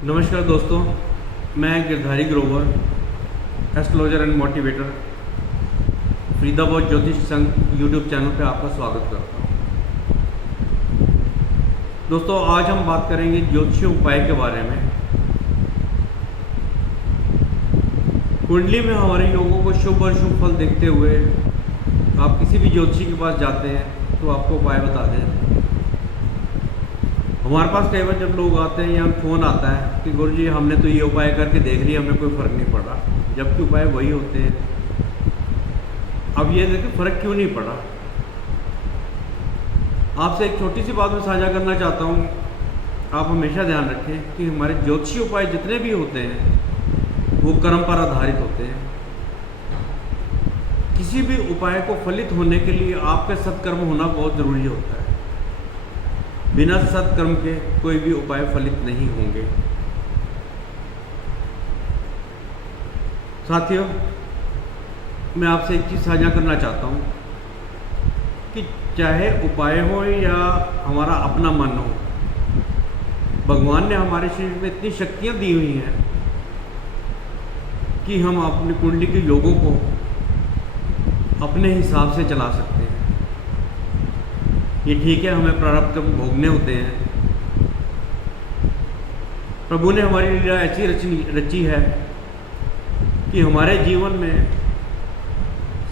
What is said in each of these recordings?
नमस्कार दोस्तों, मैं Girdhari Grover, astrologer and motivator, Faridabad ज्योतिष संघ यूट्यूब चैनल पे आपका स्वागत करता हूँ। दोस्तों, आज हम बात करेंगे ज्योतिषीय उपाय के बारे में। कुंडली में हमारे लोगों को शुभ और शुभ फल देखते हुए आप किसी भी ज्योतिषी के पास जाते हैं तो आपको उपाय बता दें। हमारे पास कई बार जब लोग आते हैं या फ़ोन आता है कि गुरु जी हमने तो ये उपाय करके देख लिया, हमें कोई फ़र्क नहीं पड़ा, जबकि उपाय वही होते हैं। अब ये देखिए फ़र्क क्यों नहीं पड़ा। आपसे एक छोटी सी बात मैं साझा करना चाहता हूँ। आप हमेशा ध्यान रखें कि हमारे ज्योतिषीय उपाय जितने भी होते हैं वो कर्म पर आधारित होते हैं। किसी भी उपाय को फलित होने के लिए आपके सत्कर्म होना बहुत ज़रूरी होता है। बिना सत्कर्म के कोई भी उपाय फलित नहीं होंगे। साथियों, मैं आपसे एक चीज़ साझा करना चाहता हूँ कि चाहे उपाय हो या हमारा अपना मन हो, भगवान ने हमारे शरीर में इतनी शक्तियाँ दी हुई हैं कि हम अपनी कुंडली के योगों को अपने हिसाब से चला सकते हैं। ये ठीक है, हमें प्रारब्ध कर्म भोगने होते हैं। प्रभु ने हमारी लीला ऐसी रची है कि हमारे जीवन में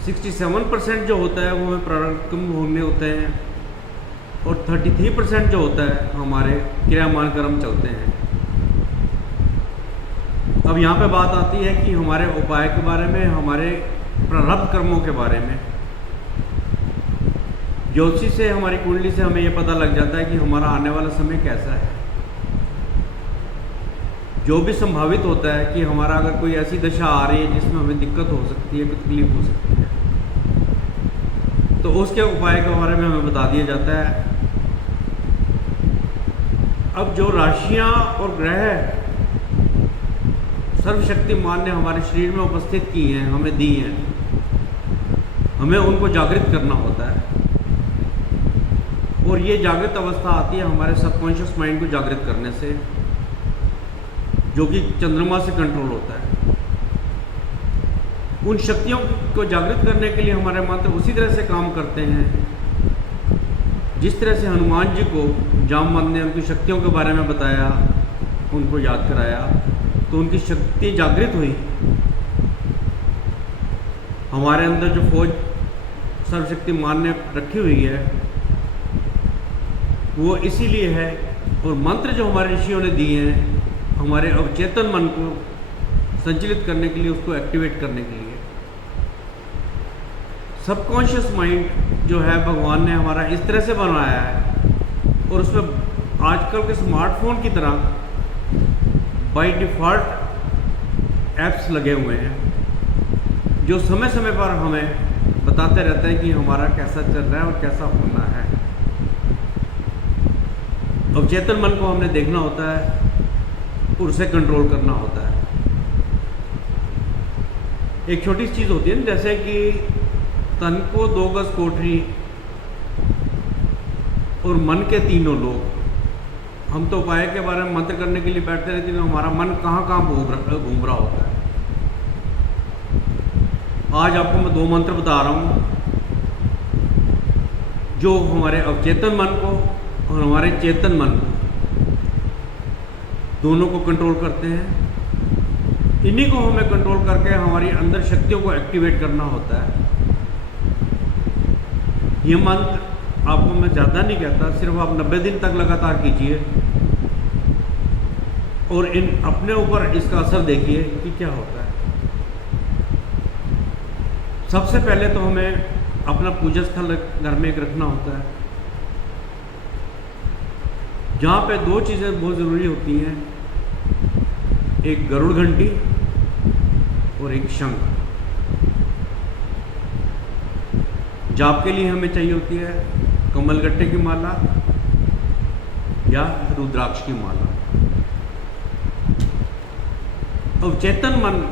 67% जो होता है वो हमें प्रारब्ध कर्म भोगने होते हैं और 33% जो होता है हमारे क्रियामान कर्म चलते हैं। अब यहाँ पे बात आती है कि हमारे उपाय के बारे में, हमारे प्रारब्ध कर्मों के बारे में। ज्योतिषी से, हमारी कुंडली से हमें यह पता लग जाता है कि हमारा आने वाला समय कैसा है। जो भी संभावित होता है कि हमारा अगर कोई ऐसी दशा आ रही है जिसमें हमें दिक्कत हो सकती है, तकलीफ हो सकती है, तो उसके उपाय के बारे में हमें बता दिया जाता है। अब जो राशियां और ग्रह सर्वशक्तिमान ने हमारे शरीर में उपस्थित की हैं, हमें दी हैं, हमें उनको जागृत करना होता है। और ये जागृत अवस्था आती है हमारे सबकॉन्शियस माइंड को जागृत करने से, जो कि चंद्रमा से कंट्रोल होता है। उन शक्तियों को जागृत करने के लिए हमारे मंत्र उसी तरह से काम करते हैं जिस तरह से हनुमान जी को जामवंत ने उनकी शक्तियों के बारे में बताया, उनको याद कराया, तो उनकी शक्ति जागृत हुई। हमारे अंदर जो फौज सर्वशक्तिमान ने रखी हुई है वो इसीलिए है, और मंत्र जो हमारे ऋषियों ने दिए हैं हमारे अवचेतन मन को संचालित करने के लिए, उसको एक्टिवेट करने के लिए। सबकॉन्शियस माइंड जो है भगवान ने हमारा इस तरह से बनाया है, और उसमें आजकल के स्मार्टफोन की तरह बाय डिफ़ॉल्ट ऐप्स लगे हुए हैं जो समय समय पर हमें बताते रहते हैं कि हमारा कैसा चल रहा है और कैसा होना है। अवचेतन मन को हमने देखना होता है और उसे कंट्रोल करना होता है। एक छोटी सी चीज़ होती है ना, जैसे कि तन को 2 गज कोठरी और मन के तीनों लोग। हम तो उपाय के बारे में मंत्र करने के लिए बैठते रहते हैं, हमारा मन कहाँ कहाँ घूम रहा होता है। आज आपको मैं 2 मंत्र बता रहा हूँ जो हमारे अवचेतन मन को और हमारे चेतन मन को दोनों को कंट्रोल करते हैं। इन्हीं को हमें कंट्रोल करके हमारी अंदर शक्तियों को एक्टिवेट करना होता है। ये मंत्र आपको मैं ज़्यादा नहीं कहता, सिर्फ आप 90 दिन तक लगातार कीजिए और इन अपने ऊपर इसका असर देखिए कि क्या होता है। सबसे पहले तो हमें अपना पूजा स्थल घर में एक रखना होता है जहाँ पे 2 चीज़ें बहुत ज़रूरी होती हैं, एक गरुड़ घंटी और एक शंख। जाप के लिए हमें चाहिए होती है कमलगट्टे की माला या रुद्राक्ष की माला। अवचेतन मन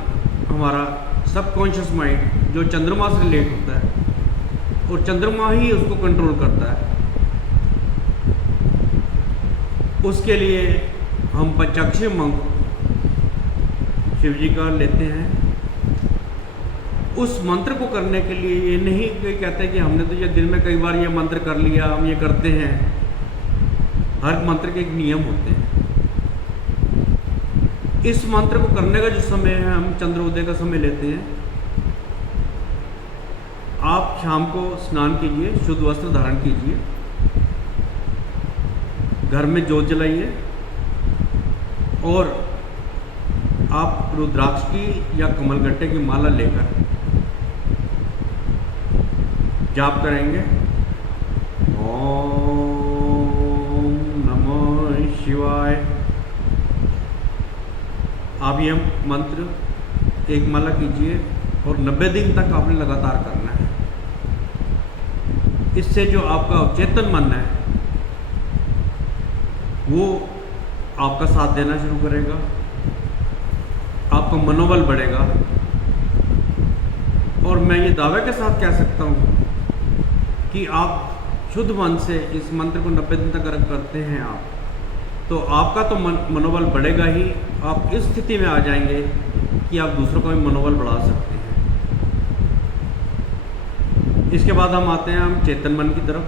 हमारा सबकॉन्शियस माइंड जो चंद्रमा से रिलेट होता है और चंद्रमा ही उसको कंट्रोल करता है, उसके लिए हम पंचाक्षरी मंत्र शिव जी का लेते हैं। उस मंत्र को करने के लिए ये नहीं कोई कहते कि हमने तो ये दिन में कई बार ये मंत्र कर लिया, हम ये करते हैं। हर मंत्र के एक नियम होते हैं। इस मंत्र को करने का जो समय है, हम चंद्रोदय का समय लेते हैं। आप शाम को स्नान कीजिए, शुद्ध वस्त्र धारण कीजिए, घर में जोत जलाइए और आप रुद्राक्ष की या कमलगट्टे की माला लेकर जाप करेंगे। ओम नमः शिवाय। आप ये मंत्र एक माला कीजिए और 90 दिन तक आपने लगातार करना है। इससे जो आपका अवचेतन मन है वो आपका साथ देना शुरू करेगा, आपका मनोबल बढ़ेगा। और मैं ये दावे के साथ कह सकता हूँ कि आप शुद्ध मन से इस मंत्र को 90 दिन तक अगर करते हैं आप, तो आपका तो मनोबल बढ़ेगा ही। आप इस स्थिति में आ जाएंगे कि आप दूसरों का भी मनोबल बढ़ा सकते हैं। इसके बाद हम आते हैं हम चेतन मन की तरफ,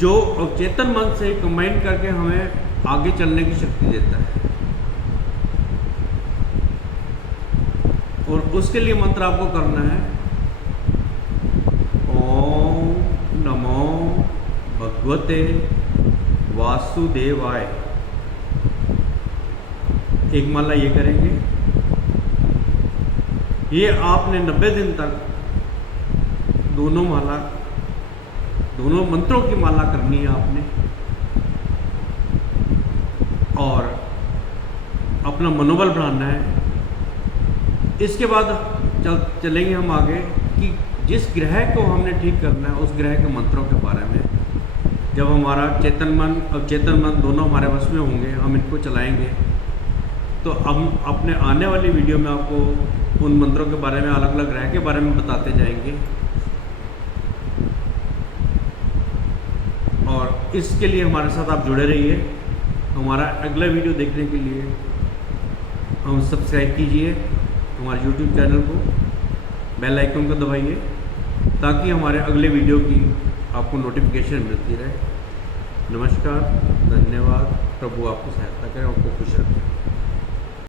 जो अवचेतन मन से कंबाइन करके हमें आगे चलने की शक्ति देता है। और उसके लिए मंत्र आपको करना है ओम नमो भगवते वासुदेवाय। एक माला ये करेंगे। ये आपने 90 दिन तक दोनों मंत्रों की माला करनी है आपने, और अपना मनोबल बढ़ाना है। इसके बाद चलेंगे हम आगे कि जिस ग्रह को हमने ठीक करना है उस ग्रह के मंत्रों के बारे में। जब हमारा चेतन मन अवचेतन मन दोनों हमारे वश में होंगे, हम इनको चलाएंगे, तो हम अपने आने वाली वीडियो में आपको उन मंत्रों के बारे में, अलग अलग ग्रह के बारे में बताते जाएंगे। और इसके लिए हमारे साथ आप जुड़े रहिए। हमारा अगला वीडियो देखने के लिए हम सब्सक्राइब कीजिए हमारे YouTube चैनल को, बेल आइकन को दबाइए ताकि हमारे अगले वीडियो की आपको नोटिफिकेशन मिलती रहे। नमस्कार, धन्यवाद। प्रभु आपकी सहायता करें, आपको खुश रखें।